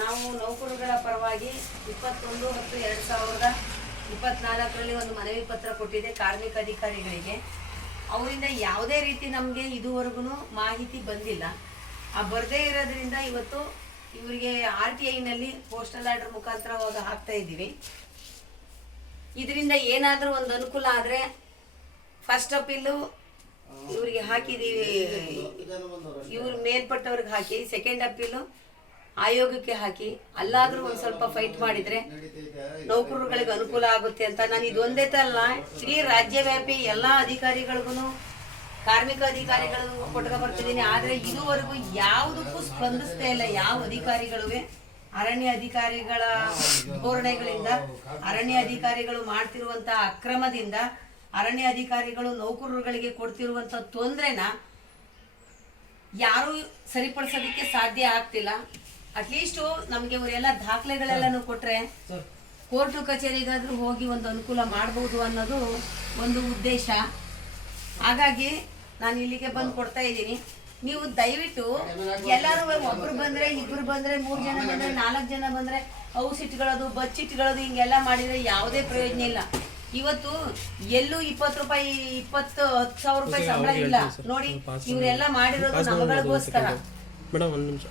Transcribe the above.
ನಾವು ನೌಕರರುಗಳ ಪರವಾಗಿ 21/10/2024ರಲ್ಲಿ ಒಂದು ಮನವಿ ಪತ್ರ ಕೊಟ್ಟಿದೆ ಕಾರ್ಮಿಕ ಅಧಿಕಾರಿಗಳಿಗೆ. ಅವರಿಂದ ಯಾವುದೇ ರೀತಿ ನಮಗೆ ಇದುವರೆಗೂ ಮಾಹಿತಿ ಬಂದಿಲ್ಲ. ಆ ಬರದೇ ಇರೋದ್ರಿಂದ ಇವತ್ತು ಇವರಿಗೆ RTIನಲ್ಲಿ ಪೋಸ್ಟಲ್ ಆರ್ಡರ್ ಮುಖಾಂತರ ಹಾಕ್ತಾ ಇದ್ದೀವಿ. ಇದರಿಂದ ಏನಾದರೂ ಒಂದು ಅನುಕೂಲ ಆದರೆ ಫಸ್ಟ್ ಅಪೀಲು ಇವರಿಗೆ ಹಾಕಿದ್ದೀವಿ, ಇವ್ರ ಮೇಲ್ಪಟ್ಟವ್ರಿಗೆ ಹಾಕಿ, ಸೆಕೆಂಡ್ ಅಪೀಲು ಆಯೋಗಕ್ಕೆ ಹಾಕಿ, ಅಲ್ಲಾದರೂ ಒಂದು ಸ್ವಲ್ಪ ಫೈಟ್ ಮಾಡಿದರೆ ನೌಕರರುಗಳಿಗೆ ಅನುಕೂಲ ಆಗುತ್ತೆ ಅಂತ ನಾನು ಇದೊಂದೇ ಅಲ್ಲ ಇಡೀ ರಾಜ್ಯವ್ಯಾಪಿ ಎಲ್ಲ ಅಧಿಕಾರಿಗಳಿಗೂ ಕಾರ್ಮಿಕ ಅಧಿಕಾರಿಗಳಿಗೂ ಕೊಟ್ಕೊ ಬರ್ತಿದ್ದೀನಿ. ಆದರೆ ಇದುವರೆಗೂ ಯಾವುದಕ್ಕೂ ಸ್ಪಂದಿಸ್ತಾ ಇಲ್ಲ ಯಾವ ಅಧಿಕಾರಿಗಳು. ಅರಣ್ಯ ಅಧಿಕಾರಿಗಳ ಧೋರಣೆಗಳಿಂದ, ಅರಣ್ಯ ಅಧಿಕಾರಿಗಳು ಮಾಡ್ತಿರುವಂಥ ಅಕ್ರಮದಿಂದ, ಅರಣ್ಯ ಅಧಿಕಾರಿಗಳು ನೌಕರರುಗಳಿಗೆ ಕೊಡ್ತಿರುವಂಥ ತೊಂದರೆನ ಯಾರೂ ಸರಿಪಡಿಸೋದಕ್ಕೆ ಸಾಧ್ಯ ಆಗ್ತಿಲ್ಲ. ಅಟ್ಲೀಸ್ಟು ನಮಗೆ ಇವರೆಲ್ಲ ದಾಖಲೆಗಳೆಲ್ಲನೂ ಕೊಟ್ಟರೆ ಕೋರ್ಟು ಕಚೇರಿಗಾದರೂ ಹೋಗಿ ಒಂದು ಅನುಕೂಲ ಮಾಡ್ಬೋದು ಅನ್ನೋದು ಒಂದು ಉದ್ದೇಶ. ಹಾಗಾಗಿ ನಾನು ಇಲ್ಲಿಗೆ ಬಂದು ಕೊಡ್ತಾ ಇದ್ದೀನಿ. ನೀವು ದಯವಿಟ್ಟು ಎಲ್ಲರೂ ಒಬ್ರು ಬಂದರೆ, ಇಬ್ಬರು ಬಂದರೆ, 3 ಜನ ಬಂದರೆ, 4 ಜನ ಬಂದರೆ ಹೌಸ್ ಇಟ್ಕೊಳ್ಳೋದು, ಬಚ್ಚಿಟ್ಕೊಳ್ಳೋದು ಹಿಂಗೆಲ್ಲ ಮಾಡಿದರೆ ಯಾವುದೇ ಪ್ರಯೋಜನ ಇಲ್ಲ. ಇವತ್ತು ಎಲ್ಲೂ 20 ರೂಪಾಯಿ 10,000 ರೂಪಾಯಿ ಸಂಬಳ ಇಲ್ಲ ನೋಡಿ. ಇವರೆಲ್ಲ ಮಾಡಿರೋದು ನಮಗಳಿಗೋಸ್ಕರ. ಮೇಡಮ್ ಒಂದು ನಿಮಿಷ,